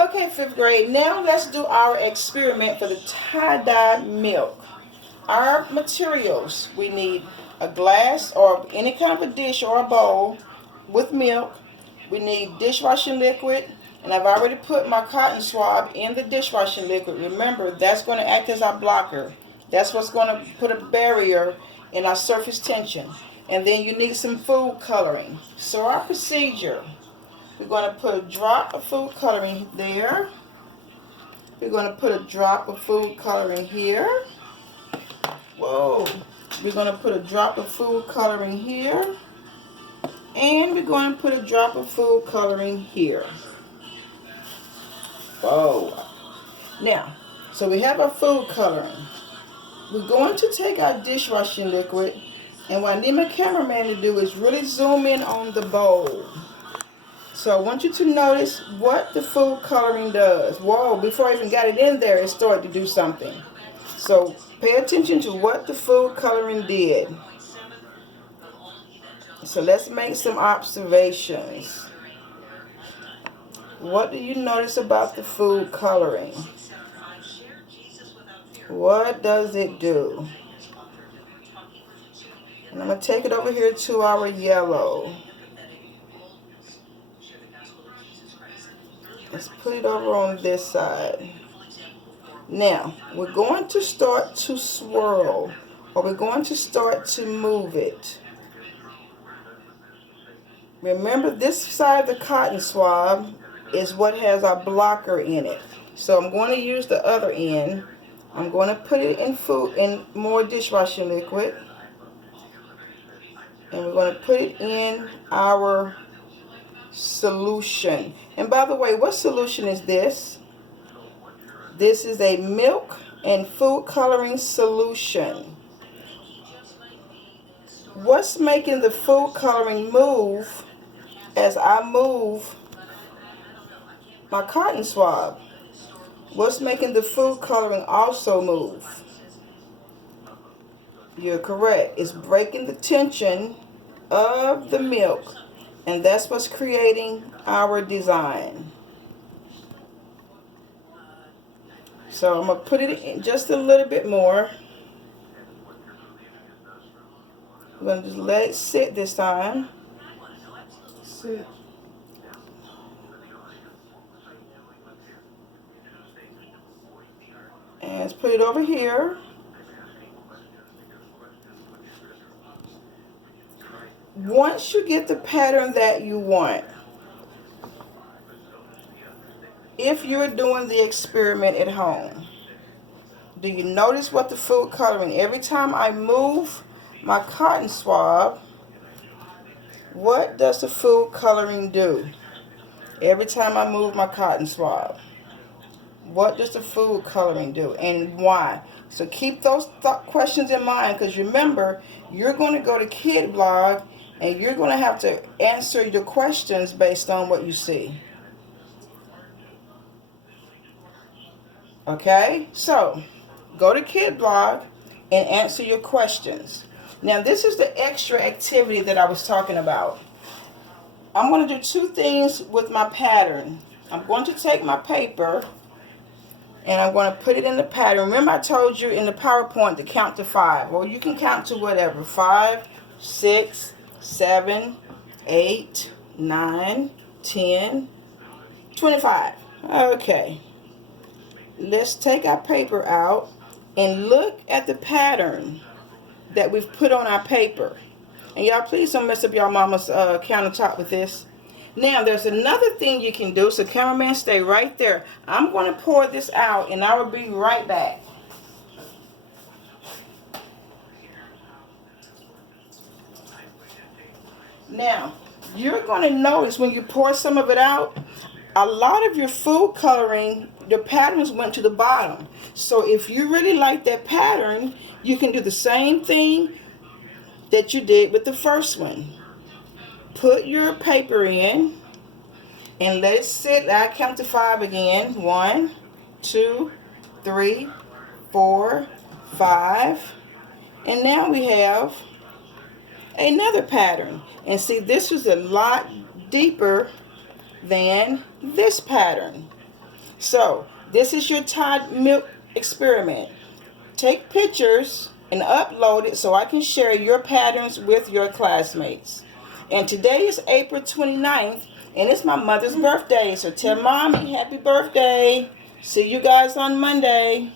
Okay, fifth grade. Now let's do our experiment for the tie-dye milk. Our materials, we need a glass or any kind of a dish or a bowl with milk. We need dishwashing liquid, and I've already put my cotton swab in the dishwashing liquid. Remember, that's going to act as our blocker. That's what's going to put a barrier in our surface tension. And then you need some food coloring. So our procedure, we're going to put a drop of food coloring there. We're going to put a drop of food coloring here. Whoa. We're going to put a drop of food coloring here. And we're going to put a drop of food coloring here. Whoa. Now, so we have our food coloring. We're going to take our dishwashing liquid, and what I need my cameraman to do is really zoom in on the bowl. So I want you to notice what the food coloring does. Whoa, before I even got it in there, it started to do something. So pay attention to what the food coloring did. So let's make some observations. What do you notice about the food coloring? What does it do? And I'm going to take it over here to our yellow. Let's put it over on this side. Now, we're going to start to swirl, or we're going to start to move it. Remember, this side of the cotton swab is what has our blocker in it. So I'm going to use the other end. I'm going to put it in more dishwashing liquid. And we're going to put it in our solution. And by the way, what solution is this? This is a milk and food coloring solution. What's making the food coloring move as I move my cotton swab? What's making the food coloring also move? You're correct. It's breaking the tension of the milk, and that's what's creating our design. So I'm going to put it in just a little bit more. I'm going to just let it sit this time. Sit. And let's put it over here. Once you get the pattern that you want, if you're doing the experiment at home, do you notice what the food coloring, every time I move my cotton swab, what does the food coloring do? Every time I move my cotton swab, what does the food coloring do and why? So keep those questions in mind, because remember, you're going to go to Kid Blog and you're going to have to answer your questions based on what you see. Okay, so go to Kid Blog and answer your questions. Now, this is the extra activity that I was talking about. I'm going to do two things with my pattern. I'm going to take my paper and I'm going to put it in the pattern. Remember, I told you in the PowerPoint to count to 5. Well, you can count to whatever. 5, 6, 7, 8, 9, 10, 25. Okay. Let's take our paper out and look at the pattern that we've put on our paper. And y'all, please don't mess up y'all mama's countertop with this. Now, there's another thing you can do. So, cameraman, stay right there. I'm going to pour this out, and I will be right back. Now, you're going to notice when you pour some of it out, a lot of your food coloring, the patterns went to the bottom. So if you really like that pattern, you can do the same thing that you did with the first one. Put your paper in and let it sit. I count to 5 again. 1, 2, 3, 4, 5. And now we have another pattern. And see, this was a lot deeper than this pattern. So, this is your Tide Milk experiment. Take pictures and upload it so I can share your patterns with your classmates. And today is April 29th, and it's my mother's birthday. So tell Mommy happy birthday. See you guys on Monday.